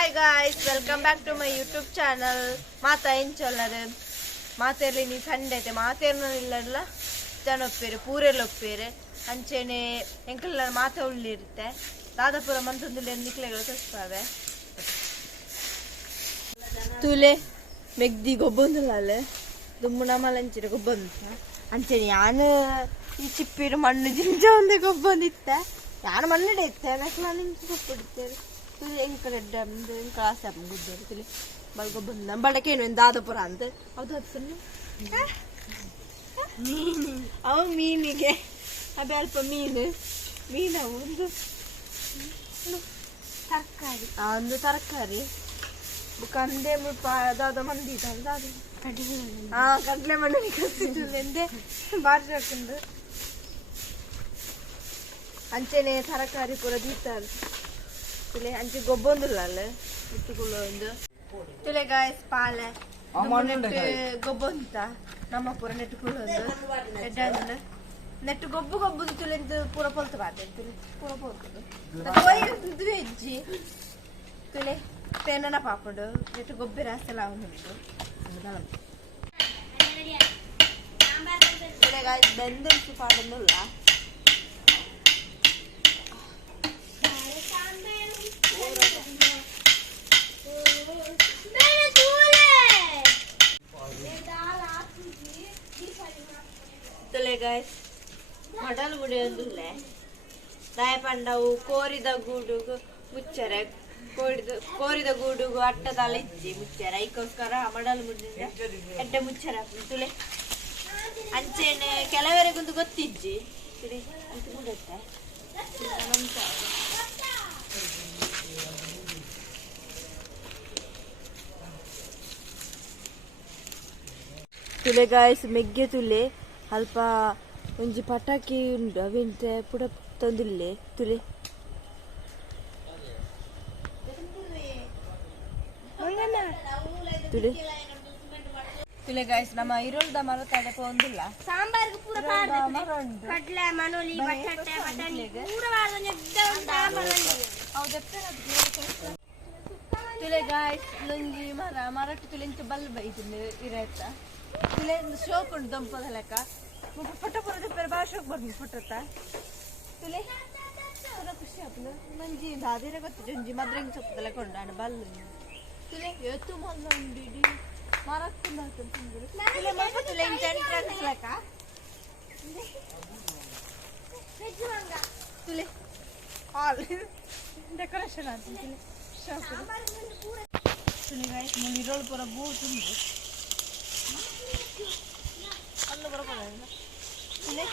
Hi guys, welcome back to my YouTube channel. ಮಾತಾ ಎಂಚೊಲ್ಲದು ಮಾತೆರ್ಲಿ ನೀ ಸಂಡೆ ಐತೆ ಮಾತೇರ್ನಿಲ್ಲ ಜನೊಪ್ಪೇರು ಪೂರೆಲ್ಲ ಒಪ್ಪೇರು ಅಂಚೆನೆ ಎಂಕಲ್ಲ ಮಾತೆ ಉಳ್ಳಿರುತ್ತೆ ದಾದಾಪುರ ಮಂತೊಂದುಲ್ಲೆ ನಿಕ್ಲೆಗಳು ತೋರಿಸ್ತಾವೆ ತುಲೆ ಮೆಗ್ದಿ ಗೊಬ್ಬೊಂದುಲ್ಲ ದುಮ್ಮು ನಮ್ಮಲಂಚಿನ ಗೊಬ್ಬೊಂದ ಅಂಚೆನೆ ಯಾನು ಈ ಚಿಪ್ಪಿರು ಮಣ್ಣು ಜಿಂಜ ಒಂದೇ ಗೊಬ್ಬೊಂದಿತ್ತೆ ಯಾನು ಮಣ್ಣಿಡೆ ಇತ್ತೆ ನಾನು ಗೊಬ್ಬಿಡ್ತೇವೆ ತುಲೆ ಎಂಕಲೆಡ್ಡ ಕ್ಲಾಸ್ ಗುಡ್ಡರು ತುಲೆ ಬಲ್ಗೊಬ್ಬ ಬಡಕೇನು ದಾದಾಪುರ ಅಂತ ಹೌದು ಸುಮ್ಮನೆ ಅವು ಮೀನಿಗೆ ಅದೇ ಅಲ್ಪ ಮೀನು ಒಂದು ತರಕಾರಿ ಒಂದು ತರಕಾರಿ ಕಂದೆ ದಾದ ಮಂದಿ ಕಡ್ಲೆ ಮಣ್ಣು ಕಸಿದ್ದೆ ಬಾರಿ ಹಾಕೊಂಡು ಅಂಚೆನೆ ತರಕಾರಿ ಪೂರ ದೀತಾರೆ ತುಲೆ ಅಂಚೆ ಗೊಬ್ಬೊಂದಿಲ್ಲ ಅಲ್ಲ ಇಟ್ಟುಕೊಳ್ಳೋ ಒಂದು ತುಲೆ ಗಾಯಸ್ ಪಾಲೆ ಗೊಬ್ಬೊಂತ ನಮ್ಮ ಪೂರ ನೆಟ್ಟುಕೊಳ್ಳೋದು ನೆಟ್ಟು ಗೊಬ್ಬುದು ತುಲೆಂದು ಪೂರ ಪೊಲ್ತು ಬಾತೆ ತುಲೆ ಪೂರ ಪೊಲ್ತು ಹೆಜ್ಜಿ ತುಲೆ ಪೇನನ ಪಾಪುಂಡು ನೆಟ್ಟು ಗೊಬ್ಬೆ ರಾಸೆಲ್ಲ ಉಂಟು ತುಲೆ ಗಾಯಸ್ ಬೆಂದಿರಿಸಿ ಪಾಡೊಂದಿಲ್ಲ ತುಲೆ ಗಾಯ್ಸ್ ಮಡಲ್ ಗುಡಿ ಒಂದಿಲ್ಲ ದಾಯ ಪಂಡವು ಕೋರಿದ ಗೂಡುಗು ಮುಚ್ಚರೆ ಕೋರಿದ ಗೂಡುಗು ಅಟ್ಟದಲ್ಲ ಇಜ್ಜಿ ಮುಚ್ಚರ ಐಕೋಸ್ಕರ ಮಡಲ್ ಗುಡಿಂದ ಎಡ್ಡೆ ಮುಚ್ಚರ ತುಲೆ ಅಂಚೆನೆ ಕೆಲವರಿಗೊಂದು ಗೊತ್ತಿಜ್ಜಿ ತುಲೆ ಅಂತ ಬಿಡುತ್ತೆ ತುಲೆ ಗಾಯ್ಸ್ ಮೆಗ್ಗೆ ತುಲೆ ಅಲ್ಪ ಒಂಜಿ ಪಟಾಕಿ ಉಂಡು ಅವೆಂತೆ ಪುಡ ತಂದಿಲ್ಲೆ ತುಲೆ ತುಲೆ ತುಲೆ ಗಾಯ್ಸ್ ನಮ್ಮ ಈರುಳ್ಳಿದ ಮರ ತಡೆ ಒಂದಿಲ್ಲ ತುಲೆ ಗಾಯ್ಸ್ ಲೊಂಜಿ ಮರಟ್ಟು ತುಲೆ ಇಂಚ ಬಲ್ ಬೈತಿಲ್ಲ ಇರತ್ತ ತುಲೆ ಶೋಕ್ ಉಂಟು ದಂಪದ ಲೆಕ್ಕ ಪುಟ್ಟ ಪುರದ ಪೇರು ಭಾಳ ಶೋಕ್ ಬರ್ತೀನಿ ಪುಟ್ಟತ್ತ ತುಲೆ ಖುಷಿ ಆಗ್ತದೆ ಮಂಜಿ ಅದೇ ಗೊತ್ತಿತ್ತು ಒಂಜಿ ಮದ್ರಂಗಿ ಸೊಪ್ಪದಲ್ಲ ಕೊಂಡಾಣ ಬಲ್ಲು ತುಲೆ ಎತ್ತು ಮಲ್ಲ ಉಂಡಿಡಿ ಮರಕ್ಕಿಂದ ತುಲೆ ಮಲ್ಪ ತುಲೆ ಇಂಚ ಎಂಟ್ರೆನ್ಸ್ ಲೆಕ್ಕ ತುಲೆ ಹಾಲ್ ಡೆಕೋರೇಷನ್ ಆಗ್ತದೆ ತುಲೆ ಶೋಕ್ ತುಲೆ ಗಾಯ್ಸ್ ಈರೋಳು ಪೂರ ಬೂ ತುಂಬ ಅಲ್ಲ ಬರಬಾರ ತುಲೆ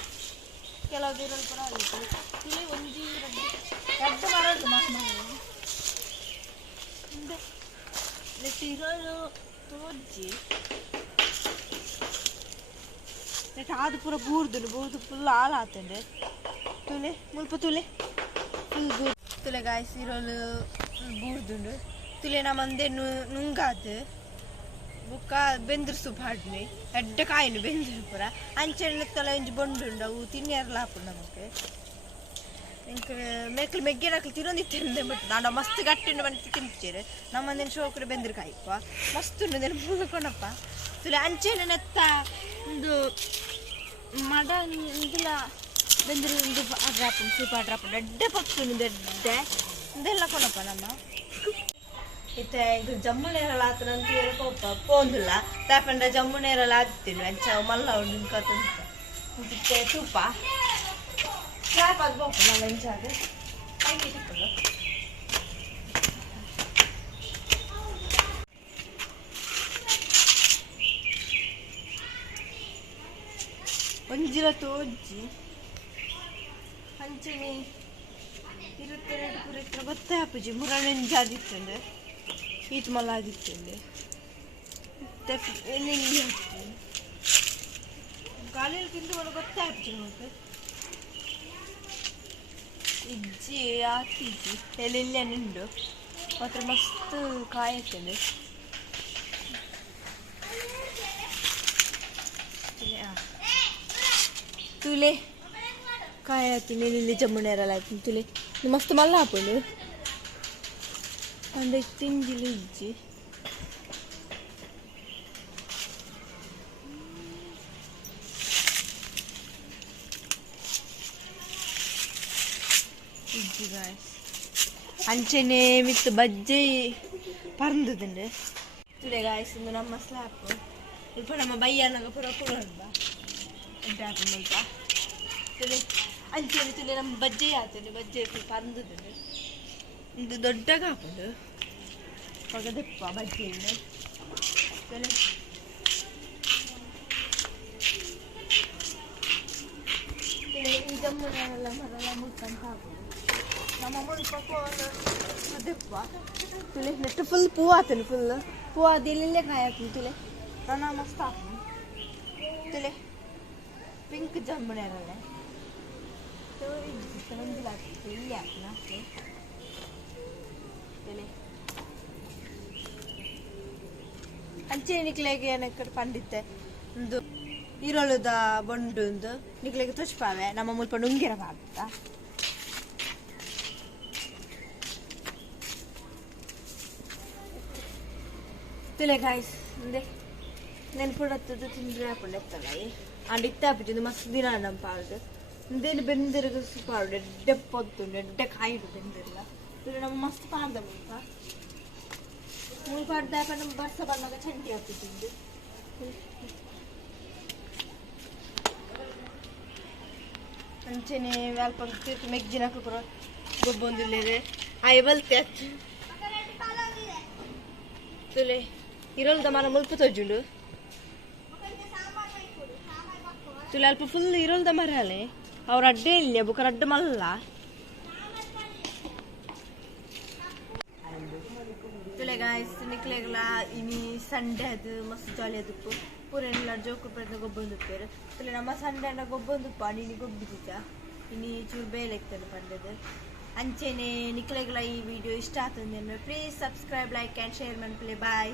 ಕೆಲವು ಈರೋಳು ಪೂರ ಆಗುತ್ತೆ ತುಲೆ ಒಂಜಿ ಎರಡು ಮರ ಉಂಟು ನೆಟ್ಟು ಈರೋಳು ತೋಜ್ಜಿ ನೆಟ್ಟು ಆದು ಪೂರ ಬೂರ್ದು ಫುಲ್ ಹಾಲು ಆತಂಡೆ ತುಲೆ ಮುಲ್ಪ ತುಲೆ ಫುಲ್ ಬೂರ್ ತುಲೆ ಗಾಯ್ಸ್ ಈರೋಳು ಫುಲ್ ಬೂರ್ದುಂಡು ತುಲೆ ನಮ್ಮಂದೆ ನುಂಗಾದು ಬುಕ್ಕ ಬೆಂದ್ರ ಸೂಪ್ ಹಾಡ್ನಿ ಎಡ್ಡ ಕಾಯಿನು ಬೆಂದ್ರ ಪೂರ ಅಂಚೆಣ್ಣತ್ತಲ ಒಂಜಿ ಬೊಂಡುಂಡು ಅವು ತಿನ್ಯಾರಲ್ಲ ಹಾಪುಂಡು ನಮಗೆ ಎಂಕ ಮೇಕಲ್ ಮೆಗ್ಗೆನಾಕಲು ತಿನ್ನೊಂದಿತ್ತೆ ಬಿಟ್ಟು ನಾನು ಮಸ್ತ್ ಗಟ್ಟಿಂಡು ಬಂದು ತಿಂತೀರಿ ನಮ್ಮಂದೇನು ಶೋಕರು ಬೆಂದ್ರ ಕಾಯಿಪ್ಪ ಮಸ್ತ್ ಉಂಡು ನೆನ ಮುಗಿಕೊಂಡಪ್ಪ ತುಲೆ ಅಂಚೆಣ್ಣೆತ್ತ ಒಂದು ಮಡ ಇಂದಿಲ್ಲ ಬೆಂದ್ರ ಒಂದು ಡ್ರಾಪುಂಡು ಸೂಪ್ ಡ್ರಾಪುಂಡು ಎಡ್ಡ ಪಕ್ಸುಂಡು ಎಡ್ಡೆ ಇದೆಲ್ಲ ಕೊಡಪ್ಪ ನಮ್ಮ ಇತ್ತೆ ಇದು ಜಮ್ಮು ನೇರಲ್ಲ ಆತನಂತ ಹೇಳ್ಕೊಪ್ಪ ಪೋಂದಿಲ್ಲ ತಾಪಂಡ ಜಮ್ಮು ನೇರಲ್ಲ ಆದಿತ್ತೀನಿ ಅಂಚ ಮಲ್ಲ ಉಂಡು ಕತ್ತೆ ತುಪ್ಪ ಸ್ಲಾಪ್ ಅದು ಬೋಪ ನಾನು ಹೆಂಚಾಗ ಕೈಗೆ ತಿಕ್ಕೊಂಡು ಒಂಜಿಲ ತೋಜ್ಜಿ ಹಂಚಿನಿ ಇರುತ್ತೆರಡು ಪುರ ಗೊತ್ತೇ ಹಾಪುಜಿ ಮುರಣೆಂಜ ಆದಿತ್ತಂಡೆ ಈತ್ ಮಲ್ಲ ಆದಿತ್ತಂಡೆ ಎಣ್ಣೆಂಗಿ ಹಾಕ್ತೀನಿ ಕಾಲೇಲಿ ತಿಂದು ಒಳಗೆ ಗೊತ್ತೇ ಹಾಕ್ತೀನಿ ನಮಗೆ ಇಜ್ಜಿ ಹಾಕಿಜ್ಜಿ ಎಲ್ಲಿ ನಿಂಡು ಮಾತ್ರ ಮಸ್ತ್ ಕಾಯ್ತಂಡೆ ತುಲೆ ಕಾಯಿ ಹಾಕ್ತೀನಿ ಇಲ್ಲಿ ಜಮ್ಮುನೇರಲ್ಲ ಹಾಕ್ತೀನಿ ತುಲೆ ಮಸ್ತ್ ಮಲ್ಲ ಹಾಕೊಂಡು ಅಂದೆ ತಿಂಗಿಲು ಇಜ್ಜಿ ಇಜ್ಜಿ ಗಾಯ್ಸ್ ಅಂಚೆನೆ ಮಿತ್ತು ಬಜ್ಜಿ ಪರಂದುದುಂಡು ತುಲೆ ಗಾಯ್ಸ್ ಇಂದು ನಮ್ಮ ಸ್ಲಾಪ್ ಇಲ್ಪ ನಮ್ಮ ಬಯ್ಯನಾಗ ಪೂರ ಪೂರಲ್ವ ಎಡ್ಡಾಕು ಮಲ್ಪ ತುಲೆ ಅಂಚೆನೆ ತುಲೆ ನಮ್ಮ ಬಜ್ಜೆ ಆತಂಡು ಬಜ್ಜೆ ಪರಂದುದುಂಡು ಇದು ದೊಡ್ಡಗ ಹಾಕೊಂಡು ಪಗದೆಪ್ಪ ಬಜ್ಜೆಯಿಂದ ತುಲೆ ತುಲೆ ಇದಮ್ಮನೆಲ್ಲ ಮರೆಲ್ಲ ಮುಟ್ಕಂತ ಹಾಕೋದು ನಮ್ಮ ಮುಲ್ಪ ಅದೆಪ್ಪ ತುಲೆ ನೆಟ್ಟು ಫುಲ್ ಪೂ ಆತನು ಫುಲ್ ಪೂ ಅದೆಲ್ಲೇ ಕಾಯಿ ಹಾಕ್ತೀನಿ ತುಲೆ ನನ್ನ ಮಸ್ತ್ ಹಾಕ್ತೀನಿ ತುಲೆ ಪಿಂಕ್ ಜಮ್ಮನೆ ಅರಲ್ಲ ಮಂದಿಲ ಹಾಕ್ತೀನಿ ಇಲ್ಲಿ ಹಾಕ್ತೀನಿ ತುಲೆ ಅಂಚೆ ನಿಕ್ಲೆಗೆ ಏನಕ್ಕೆ ಪಂಡಿತ್ತೆ ಒಂದು ಈರುಳ್ಳಿದ ಬೊಂಡು ಒಂದು ನಿಕ್ಲೆಗೆ ತುಷ್ಪಾವೆ ನಮ್ಮ ಮುಲ್ಪ ಉಂಗಿರ ಬಾಗುತ್ತಾ ತುಲೆ ಗಾಯ್ಸ್ ಅಂದ್ರೆ ನೆನ್ಪುಡತ್ತದು ತಿಂದ್ರೆ ಹಾಕೊಂಡು ಎತ್ತಲ್ಲ ಅಂಡ್ ಇತ್ತಾಪಿಟ್ಟು ಮಸ್ತ್ ದಿನ ನಮ್ಮ ಪಾಡು ಇಂದೇನು ಬೆಂದಿರಗ ಪಾಡು ಎಡ್ಡೆ ಪೊತ್ತು ಎಡ್ಡೆ ಕಾಯಿಡು ಬೆಂದಿರಲ್ಲ ತುಲೆ ನಮ್ಮ ಮಸ್ತ್ ಪಾಡ್ದ ಮುಲ್ಪ ಪಾಡ್ದ ನಮ್ಮ ಬರ್ಸ ಬಂದಾಗ ಚಂಡಿ ಹಾಕ್ತಿದ್ದು ಅಂಚೆನೆ ಅಲ್ಪ ಮೆಗ್ಜಿನಕ್ಕೆ ಪುರ ಗೊಬ್ಬೊಂದಿಲ್ಲದೆ ಆಯ್ ಬಲ್ತೆ ತುಲೆ ಇರೋಲ್ದ ಮರ ಮುಲ್ಪ ತೊಜ್ಜುಂಡು ತುಲೆ ಅಲ್ಪ ಫುಲ್ ಇರೋಲ್ದ ಮರ ಅಲ್ಲೇ ಅವ್ರ ಅಡ್ಡೆ ಇಲ್ಲ ಬುಕ್ಕರ ಅಡ್ಡ ಮಲ್ಲ ತುಲೆ ಗಾಯ್ಸ್ ನಿಕ್ಲೆಗ್ಲ ಇನಿ ಸಂಡೆ ಅದು ಮಸ್ತ್ ಜಾಲಿ ಅದಕ್ಕೂ ಪೂರೆಲ್ಲ ಜೋಕು ಪ್ರಯತ್ನ ಗೊಬ್ಬೊಂದುಪ್ಪೇರು ತುಲೆ ನಮ್ಮ ಸಂಡೆ ಅನ್ನ ಗೊಬ್ಬೊಂದುಪ್ಪ ನೀನು ಗೊಬ್ಬಿದ್ದ ಇನಿ ಚೂರು ಬೇಲೆಕ್ತಾನೆ ಪಂಡದು ಅಂಚೆನೆ ನಿಕ್ಲೆಗ್ಲ ಈ ವಿಡಿಯೋ ಇಷ್ಟ ಆಗ್ತದೆ please subscribe like and share ಮನ್ಪ್ಲೆ ಬಾಯ್